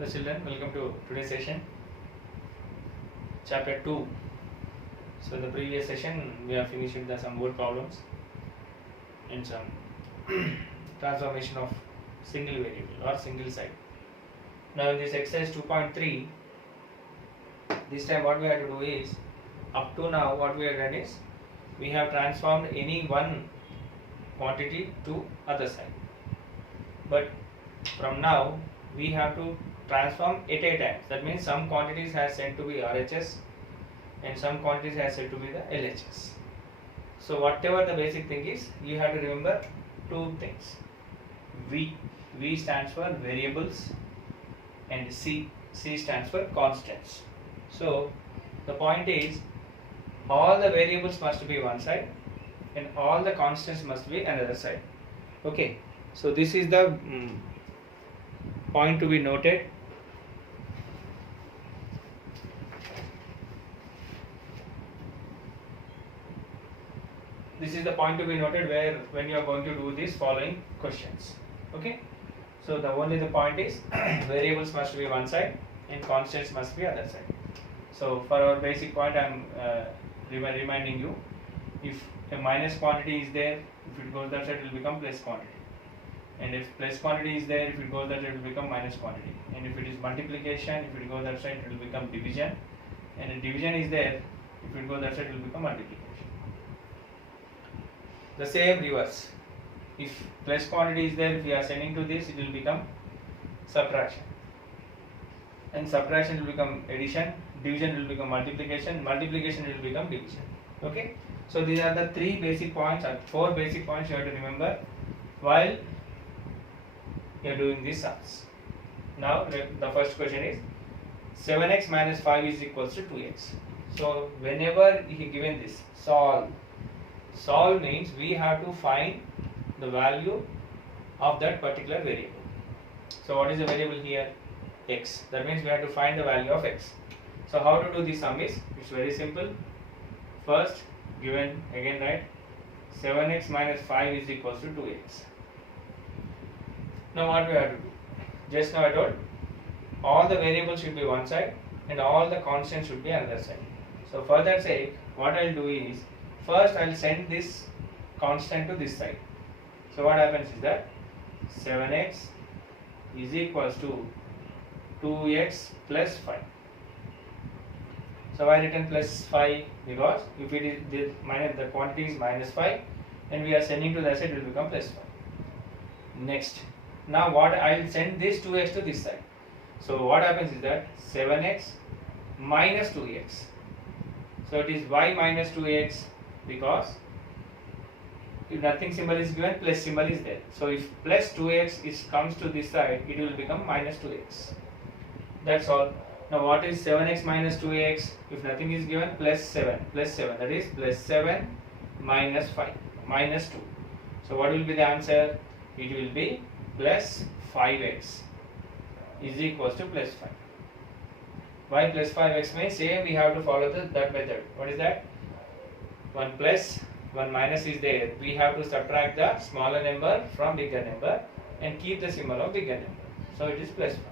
Hello children, welcome to today's session, chapter 2. So in the previous session we have finished some word problems and some transformation of single variable or single site. Now in this exercise 2.3, this time what we have to do is, up to now what we have done is, we have transformed any one quantity to other side. But from now we have to transform at a time. That means some quantities has sent to be RHS and some quantities has sent to be the LHS. So whatever the basic thing is, you have to remember two things. V stands for variables and C stands for constants. So the point is, all the variables must be one side and all the constants must be another side. Okay, so this is the point to be noted. This is the point to be noted where when you are going to do these following questions. Okay, so the point is variables must be one side and constants must be other side. So for our basic point, I am reminding you, if a minus quantity is there, if it goes that side, it will become plus quantity. And if plus quantity is there, if it goes that side, it will become minus quantity. And if it is multiplication, if it goes that side, it will become division. And if division is there, if it goes that side, it will become multiplication. The same reverse. If plus quantity is there, if we are sending to this, it will become subtraction. And subtraction will become addition, division will become multiplication, multiplication will become division. Okay? So these are the three basic points or four basic points you have to remember while you are doing these sums. Now the first question is 7x minus 5 is equals to 2x. So whenever he given this, solve means we have to find the value of that particular variable. So what is the variable here? X. That means we have to find the value of x. So how to do this sum is, it's very simple. First given again, right, 7x minus 5 is equals to 2x. Now what we have to do? Just now I told, all the variables should be one side and all the constants should be another side. So for that sake, what I will do is, first I will send this constant to this side. So what happens is that 7x is equals to 2x plus 5. So why written plus 5? Because if it is the quantity is minus 5 and we are sending to that side, it will become plus 5. Next, now what I will send this 2x to this side. So what happens is that 7x minus 2x. So it is y minus 2x, because if nothing symbol is given, plus symbol is there. So if plus 2x comes to this side, it will become minus 2x. That's all. Now what is 7x minus 2x? If nothing is given, plus 7. That is plus 7 minus 5 minus 2. So what will be the answer? It will be plus 5x is equals to plus 5. Why plus 5x means? Same we have to follow that method. What is that? 1 plus 1 minus is there. We have to subtract the smaller number from bigger number and keep the symbol of bigger number. So it is plus 5.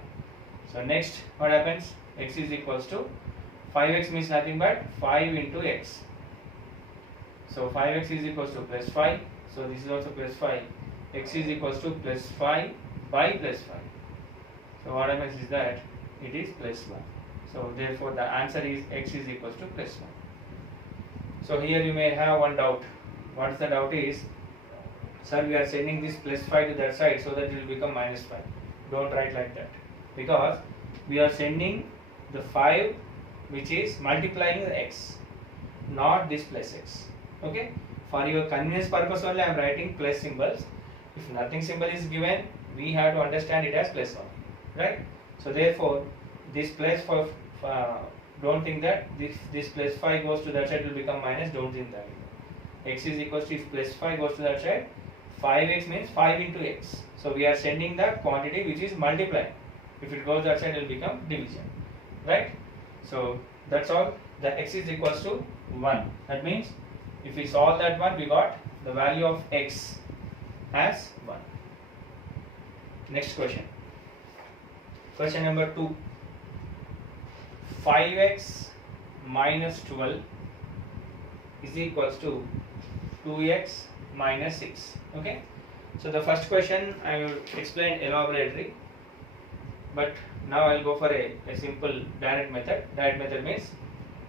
So next what happens? X is equals to 5x means nothing but 5 into x. So 5x is equals to plus 5. So this is also plus 5. X is equals to plus 5 by plus 5. So what happens is that it is plus 1. So therefore the answer is x is equals to plus 1. So here you may have one doubt. What the doubt is, sir, we are sending this plus 5 to that side so that it will become minus 5. Don't write like that, because we are sending the 5 which is multiplying the x, not this plus x. Okay, for your convenience purpose only I am writing plus symbols. If nothing symbol is given, we have to understand it as plus 1, right? So therefore this plus 5, don't think that this plus 5 goes to that side will become minus. Don't think that. X is equals to, if plus 5 goes to that side, 5x means 5 into x. So we are sending the quantity which is multiplying. If it goes that side, it will become division, right? So that's all. The x is equals to 1. That means if we solve that one, we got the value of x as 1. Next question. Question number 2. 5x minus 12 is equals to 2x minus 6. Okay. So the first question I will explain elaborately, but now I will go for a simple direct method. Direct method means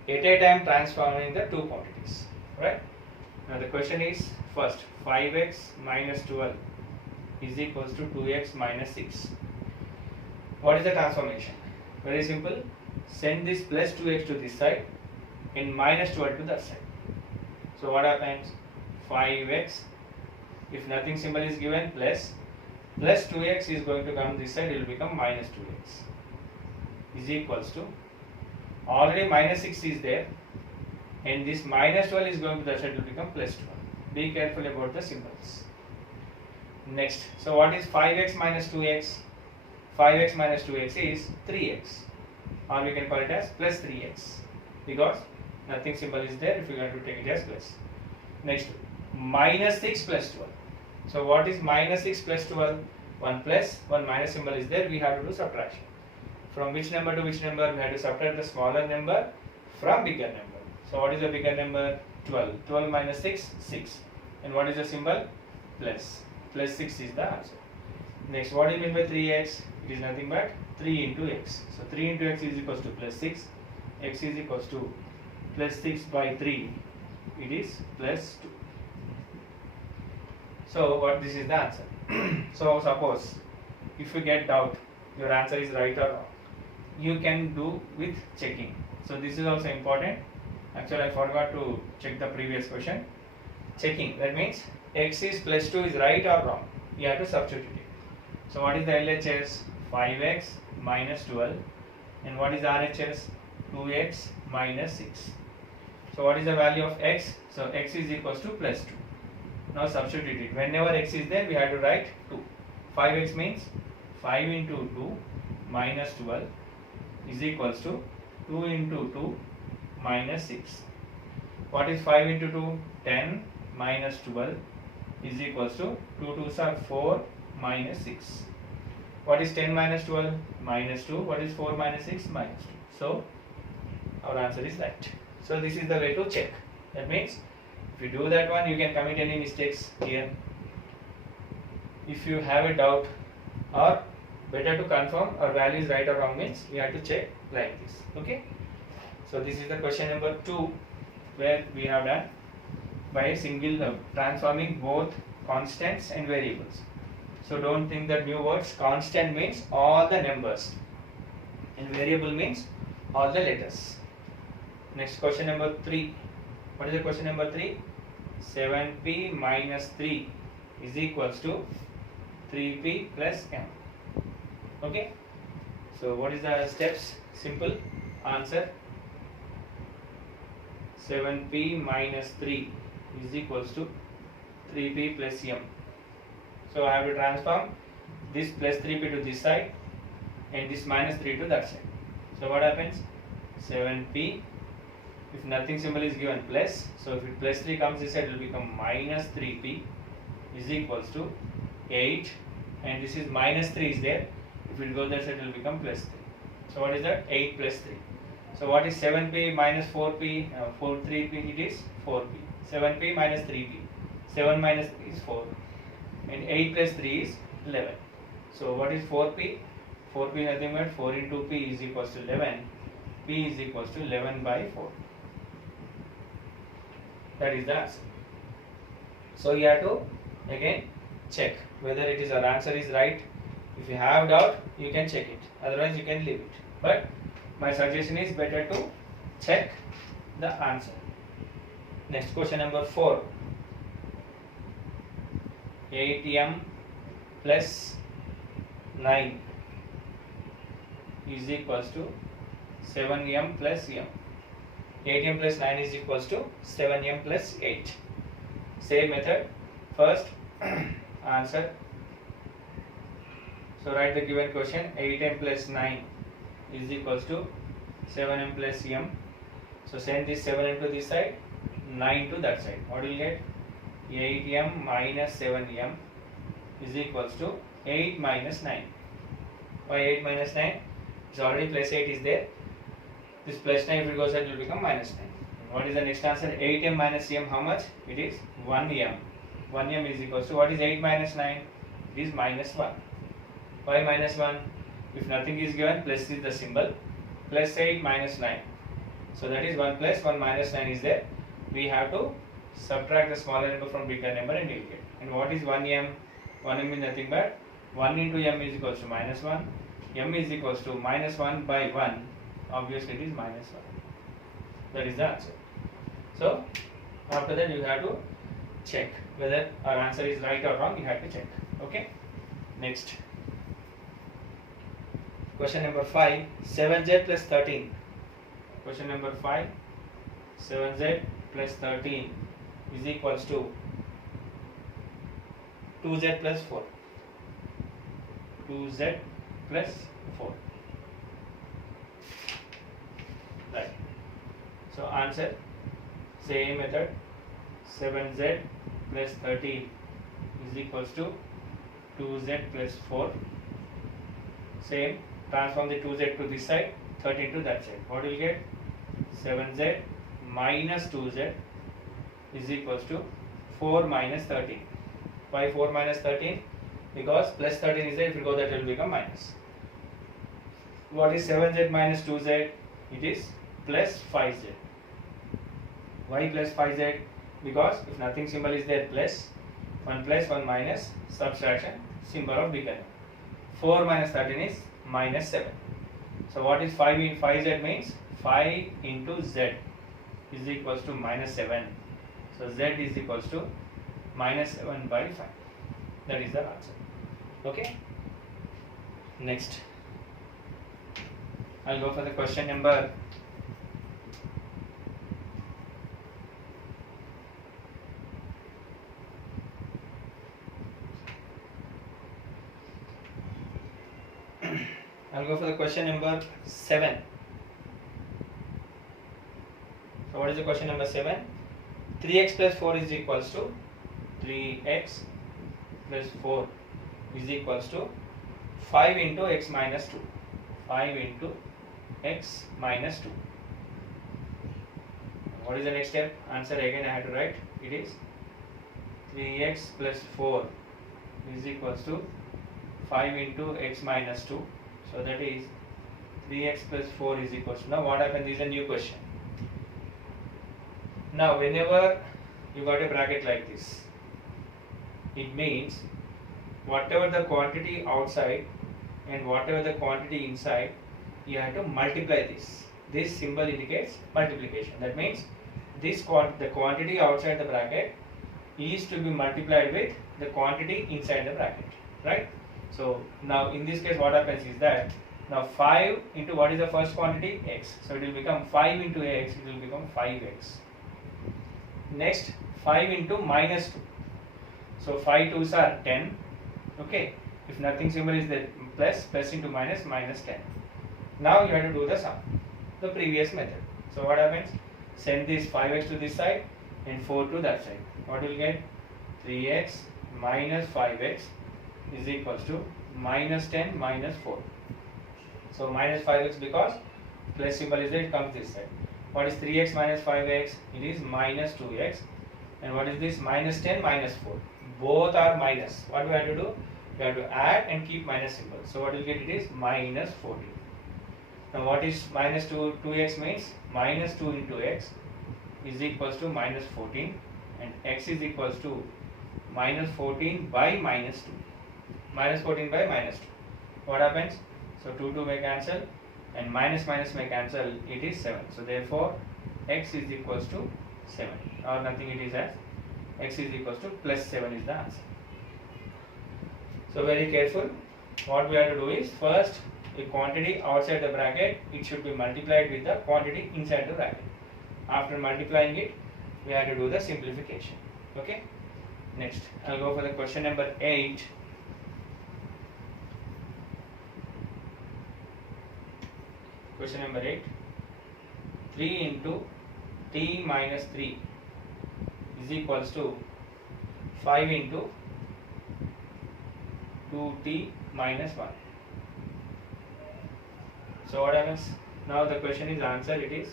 at a time transforming the two quantities. Right. Now the question is first 5x minus 12 is equals to 2x minus 6. What is the transformation? Very simple. Send this plus 2x to this side and minus 12 to that side. So what happens? 5x, if nothing symbol is given, plus 2x is going to come this side, it will become minus 2x is equals to, already minus 6 is there and this minus 12 is going to that side, will become plus 12. Be careful about the symbols. Next, so what is 5x minus 2x? 5x minus 2x is 3x, or we can call it as plus 3x because nothing symbol is there if we are to take it as plus. Next, minus 6 plus 12. So what is minus 6 plus 12? 1 plus, 1 minus symbol is there, we have to do subtraction. From which number to which number? We have to subtract the smaller number from bigger number. So what is the bigger number? 12. 12 minus 6, 6. And what is the symbol? Plus. Plus 6 is the answer. Next, what is meant by 3x? It is nothing but 3 into x. So 3 into x is equals to plus 6. X is equals to plus 6 by 3. It is plus 2. So what this is the answer. So suppose if you get doubt, your answer is right or wrong, you can do with checking. So this is also important. Actually I forgot to check the previous question. Checking, that means x is plus 2 is right or wrong. You have to substitute it. So what is the LHS? 5x minus 12. And what is the RHS? 2x minus 6. So what is the value of x? So x is equals to plus 2. Now substitute it. Whenever x is there, we have to write 2. 5x means 5 into 2 minus 12 is equals to 2 into 2 minus 6. What is 5 into 2? 10 minus 12 is equals to 2 2s are 4 minus 6. What is 10 minus 12? Minus 2. What is 4 minus 6? Minus 2. So our answer is right. So this is the way to check. That means if you do that one, you can commit any mistakes here. If you have a doubt or better to confirm our value is right or wrong means we have to check like this. Okay. So this is the question number 2 where we have done by a single transforming both constants and variables. So don't think that new words. Constant means all the numbers and variable means all the letters. Next question number 3. What is the question number 3? 7p minus 3 is equals to 3p plus m. Okay. So what is the steps? Simple answer. 7p minus 3 is equals to 3p plus m. So I have to transform this plus 3p to this side and this minus 3 to that side. So what happens? 7p, if nothing symbol is given, plus. So if it plus 3 comes this side, it will become minus 3p is equals to 8, and this is minus 3 is there. If it goes that side, it will become plus 3. So what is that? 8 plus 3. So what is 7p minus 4p? 3p, it is 4p. 7p minus 3p. 7 minus 3 is 4. And 8 plus 3 is 11. So what is 4p? 4p is nothing but 4 into p is equals to 11. P is equals to 11 by 4. That is the answer. So you have to again check whether it is our answer is right. If you have doubt, you can check it. Otherwise, you can leave it. But my suggestion is better to check the answer. Next question number 4. 8m plus 9 is equals to 7m plus m. 8m plus 9 is equals to 7m plus 8. Same method. First answer. So write the given question. 8m plus 9 is equals to 7m plus m. So send this 7m to this side, 9 to that side. What will you get? 8m minus 7m is equals to 8 minus 9. Why 8 minus 9? It's already plus 8 is there. This plus 9, if it goes out, it will become minus 9. What is the next answer? 8m minus m, how much? It is 1m. 1m is equals to, what is 8 minus 9? It is minus 1. Why minus 1? If nothing is given, plus is the symbol. Plus 8 minus 9. So that is 1 plus 1 minus 9 is there. We have to subtract the smaller number from bigger number and we'll get. And what is 1m? 1m is nothing but 1 into m is equals to minus 1. M is equals to minus 1 by 1. Obviously it is minus 1. That is the answer. So after that you have to check whether our answer is right or wrong. You have to check. Okay. Next. Question number 5. 7z plus 13. Question number 5. 7z plus 13 is equals to 2z plus 4. 2z plus 4. Right. So answer, same method, 7z plus 13 is equals to 2z plus 4. Same, transform the 2z to this side, 13 to that side. What will you get? 7z minus 2z is equals to 4 minus 13. Why 4 minus 13? Because plus 13 is there, if you go that it will become minus. What is 7z minus 2z? It is plus 5z. Why plus 5z? Because if nothing symbol is there, plus 1 minus, subtraction, symbol of bigger number. 4 minus 13 is minus 7. So what is 5 in 5z means? 5 into z is equals to minus 7. So z is equals to minus 7 by 5. That is the answer. Okay. Next. I'll go for the question number 7. So what is the question number 7? 3x plus 4 is equals to 3x plus 4 is equals to 5 into x minus 2. 5 into x minus 2. What is the next step? Answer again I have to write. It is 3x plus 4 is equals to 5 into x minus 2. So that is 3x plus 4 is equals to. Now what happens is a new question. Now whenever you got a bracket like this, it means whatever the quantity outside and whatever the quantity inside, you have to multiply this. This symbol indicates multiplication. That means this the quantity outside the bracket is to be multiplied with the quantity inside the bracket, right? So now in this case what happens is that now 5 into what is the first quantity? X. So it will become 5 into x, it will become 5x. Next 5 into minus 2. So 5 2s are 10. Okay. If nothing symbol is there, plus into minus, minus 10. Now you have to do the sum, the previous method. So what happens? Send this 5x to this side and 4 to that side. What will you get? 3x minus 5x is equals to minus 10 minus 4. So minus 5x because plus symbol is there, it comes this side. What is 3x minus 5x? It is minus 2x. And what is this? Minus 10 minus 4. Both are minus. What do we have to do? We have to add and keep minus symbol. So what will get? It is minus 14. Now what is minus 2x means? Minus 2 into x is equals to minus 14 and x is equals to minus 14 by minus 2. Minus 14 by minus 2. What happens? So 2 may cancel and minus may cancel. It is 7. So therefore x is equals to 7 or nothing, it is as x is equals to plus 7 is the answer. So very careful. What we have to do is first a quantity outside the bracket, it should be multiplied with the quantity inside the bracket. After multiplying it, we have to do the simplification. Okay. Next, I'll go for the question number 8. Question number 8. 3 into t minus 3 is equals to 5 into 2t minus 1. So what happens? Now the question is answered. It is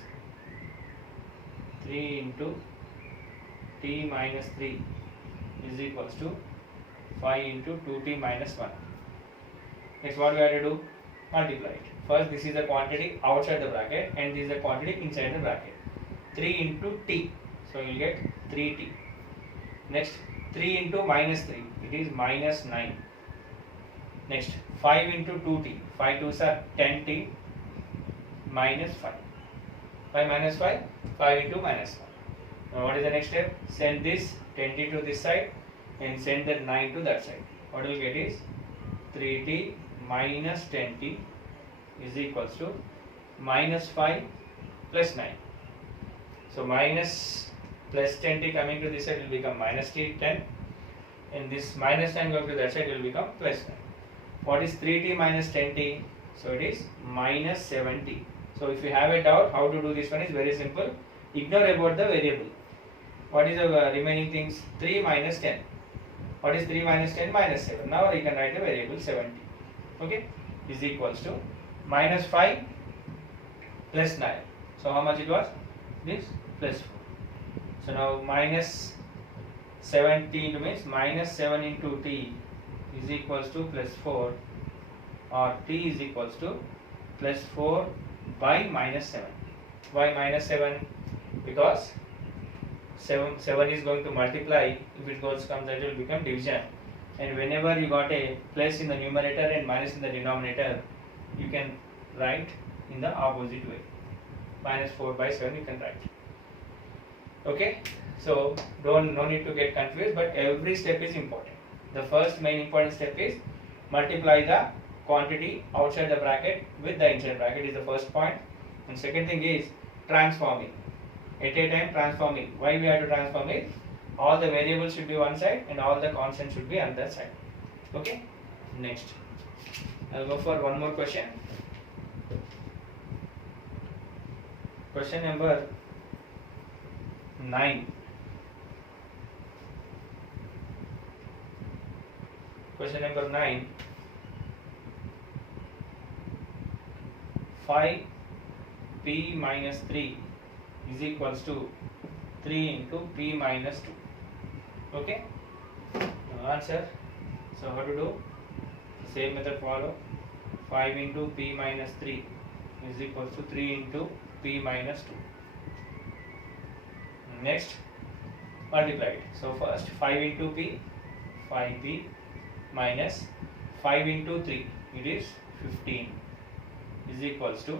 3 into t minus 3 is equals to 5 into 2t minus 1. Next what we have to do? Multiply it. First this is the quantity outside the bracket and this is the quantity inside the bracket. 3 into t. So you will get 3t. Next 3 into minus 3. It is minus 9. Next 5 into 2t. 5 2s are 10t minus 5. 5 minus 5. 5 into minus 1. Now what is the next step? Send this 10t to this side and send that 9 to that side. What we will get is 3t minus 10t is equals to minus 5 plus 9. So minus plus 10t coming to this side will become minus 10 and this minus 9 going to that side will become plus 9. What is 3t minus 10t? So it is minus 7t. So if you have a doubt how to do this one is very simple. Ignore about the variable. What is the remaining things? 3 minus 10. What is 3 minus 10? Minus 7. Now you can write the variable 70. Okay, is equals to minus 5 plus 9. So how much it was? This plus 4. So now minus 70 means minus 7 into t is equals to plus 4 or t is equals to plus 4 by minus 7. Why minus 7? Because 7 is going to multiply. If it comes that it will become division. And whenever you got a plus in the numerator and minus in the denominator, you can write in the opposite way. Minus 4 by 7 you can write. Okay, so no need to get confused, but every step is important. The first main important step is multiply the quantity outside the bracket with the inside bracket is the first point. And second thing is transforming. At a time transforming. Why we have to transform it? All the variables should be one side and all the constants should be on that side. Okay, next I'll go for one more question. Question number 9. Question number 9. 5p minus 3 is equals to 3 into p minus 2. Okay, now answer. So how to do? Same method follow. 5 into p minus 3 is equals to 3 into p minus 2. Next multiply it. So first 5 into p, 5p minus 5 into 3, it is 15 is equals to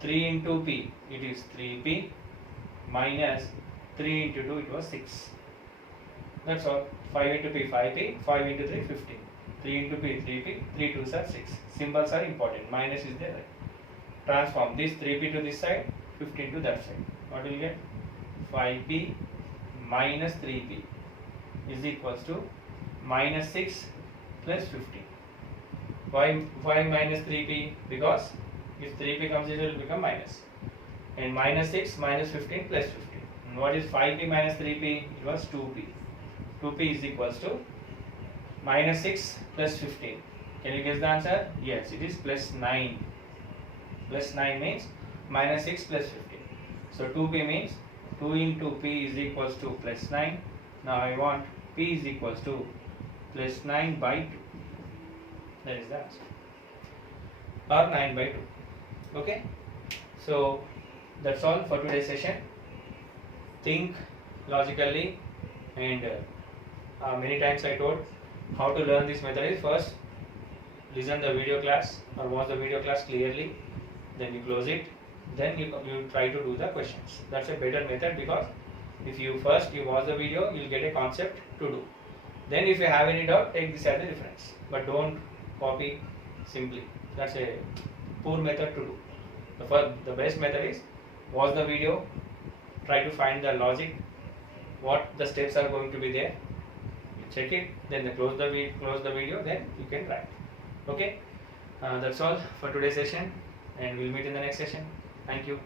3 into p, it is 3p minus 3 into 2, it was 6. That's all. 5 into p, 5p, 5 into 3, 15. 3 into p, 3p, 3 2s are 6. Symbols are important. Minus is there. Transform this 3p to this side, 15 to that side. What will you get? 5p minus 3p is equals to minus 6 plus 15. Why minus 3p? Because if 3p comes it will become minus. And minus 6 minus 15 plus 15. And what is 5p minus 3p? It was 2p. 2p is equals to minus 6 plus 15. Can you guess the answer? Yes, it is plus 9. Plus 9 means minus 6 plus 15. So 2p means 2 into p is equals to plus 9. Now I want p is equals to plus 9 by 2. That is the answer. Or 9 by 2. Okay. So that's all for today's session. Think logically, and many times I told how to learn this method is first listen the video class or watch the video class clearly, then you close it, then you try to do the questions. That's a better method, because if you watch the video, you will get a concept to do. Then if you have any doubt, take this as a reference, but don't copy simply. That's a poor method to do. The best method is watch the video, try to find the logic, what the steps are going to be there, you check it, then close the video, then you can write. Okay, that's all for today's session, and we'll meet in the next session. Thank you.